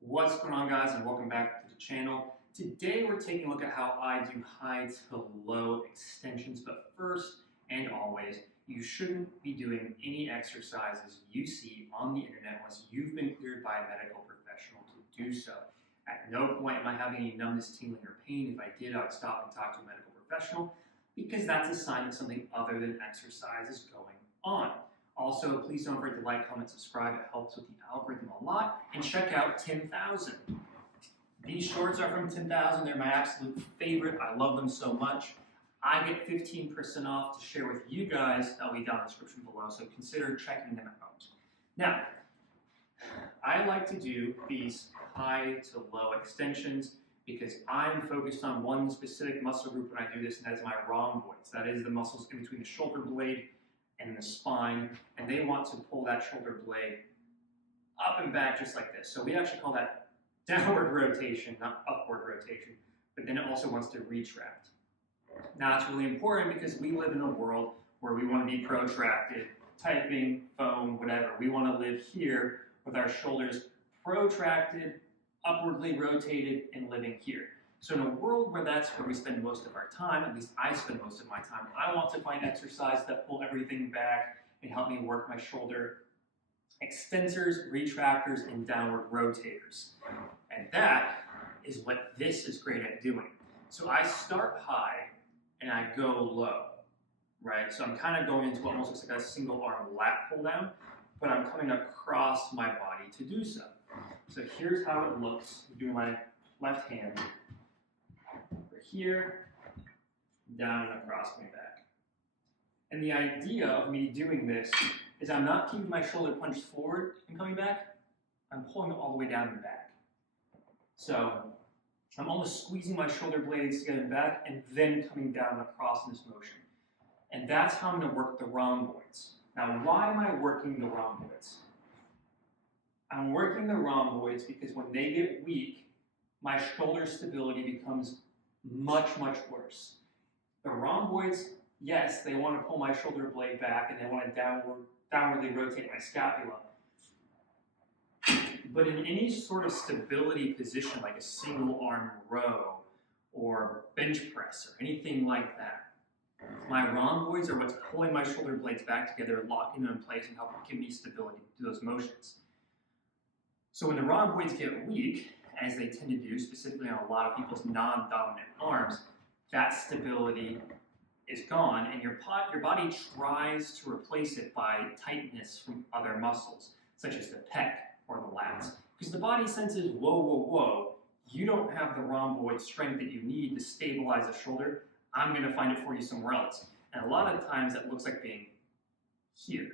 What's going on, guys, and welcome back to the channel. Today we're taking a look at how I do high to low extensions, but first and always, you shouldn't be doing any exercises you see on the internet unless you've been cleared by a medical professional to do so. At no point am I having any numbness, tingling, or pain. If I did, I would stop and talk to a medical professional because that's a sign that something other than exercise is going on. Also, please don't forget to like, comment, subscribe. It helps with the algorithm a lot. And check out 10,000. These shorts are from 10,000. They're my absolute favorite. I love them so much. I get 15% off to share with you guys. That'll be down in the description below, so consider checking them out. Now, I like to do these high to low extensions because I'm focused on one specific muscle group when I do this, and that is my rhomboids. That is the muscles in between the shoulder blade and the spine, and they want to pull that shoulder blade up and back just like this. So we actually call that downward rotation, not upward rotation, but then it also wants to retract. Now it's really important because we live in a world where we want to be protracted, typing, phone, whatever. We want to live here with our shoulders protracted, upwardly rotated, and living here. So in a world where that's where we spend most of our time, at least I spend most of my time, I want to find exercise that pull everything back and help me work my shoulder extensors, retractors, and downward rotators. And that is what this is great at doing. So I start high and I go low, right? So I'm kind of going into what almost looks like a single arm lat pull down, but I'm coming across my body to do so. So here's how it looks. I'm doing my left hand. Here, down and across my back. And the idea of me doing this is I'm not keeping my shoulder punched forward and coming back, I'm pulling it all the way down and back. So I'm almost squeezing my shoulder blades together and back and then coming down and across in this motion. And that's how I'm going to work the rhomboids. Now, why am I working the rhomboids? I'm working the rhomboids because when they get weak, my shoulder stability becomes much worse. The rhomboids, yes, they want to pull my shoulder blade back and they want to downwardly rotate my scapula. But in any sort of stability position, like a single arm row or bench press or anything like that, my rhomboids are what's pulling my shoulder blades back together, locking them in place and helping give me stability to those motions. So when the rhomboids get weak, as they tend to do, specifically on a lot of people's non-dominant arms, that stability is gone, and your body tries to replace it by tightness from other muscles, such as the pec or the lats. Because the body senses, whoa, you don't have the rhomboid strength that you need to stabilize the shoulder. I'm going to find it for you somewhere else. And a lot of times that looks like being here,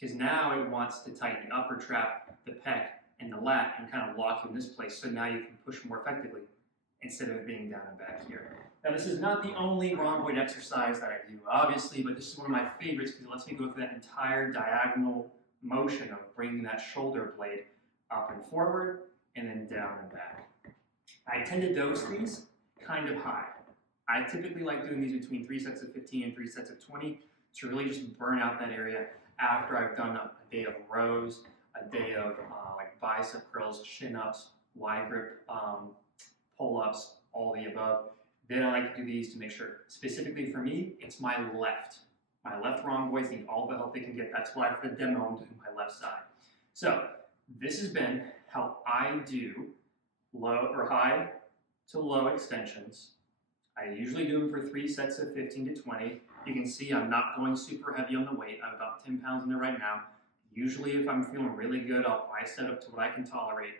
because now it wants to tighten the upper trap, the pec, and the lat and kind of lock you in this place, so now you can push more effectively instead of it being down and back here. Now this is not the only rhomboid exercise that I do, obviously, but this is one of my favorites because it lets me go through that entire diagonal motion of bringing that shoulder blade up and forward and then down and back. I tend to dose these kind of high. I typically like doing these between 3 sets of 15 and 3 sets of 20 to really just burn out that area after I've done a day of rows, a day of like bicep curls, chin-ups, wide grip pull-ups, all the above. Then I like to do these to make sure, specifically for me, it's my left. My left rhomboids need all the help they can get. That's why for the demo I'm doing my left side. So this has been how I do low or high to low extensions. I usually do them for 3 sets of 15 to 20. You can see I'm not going super heavy on the weight. I'm about 10 pounds in there right now. Usually if I'm feeling really good, I'll probably set up to what I can tolerate.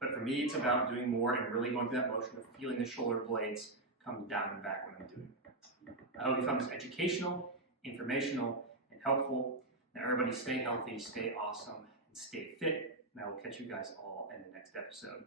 But for me, it's about doing more and really going through that motion of feeling the shoulder blades come down and back when I'm doing it. I hope you found this educational, informational, and helpful. Now everybody stay healthy, stay awesome, and stay fit. And I will catch you guys all in the next episode.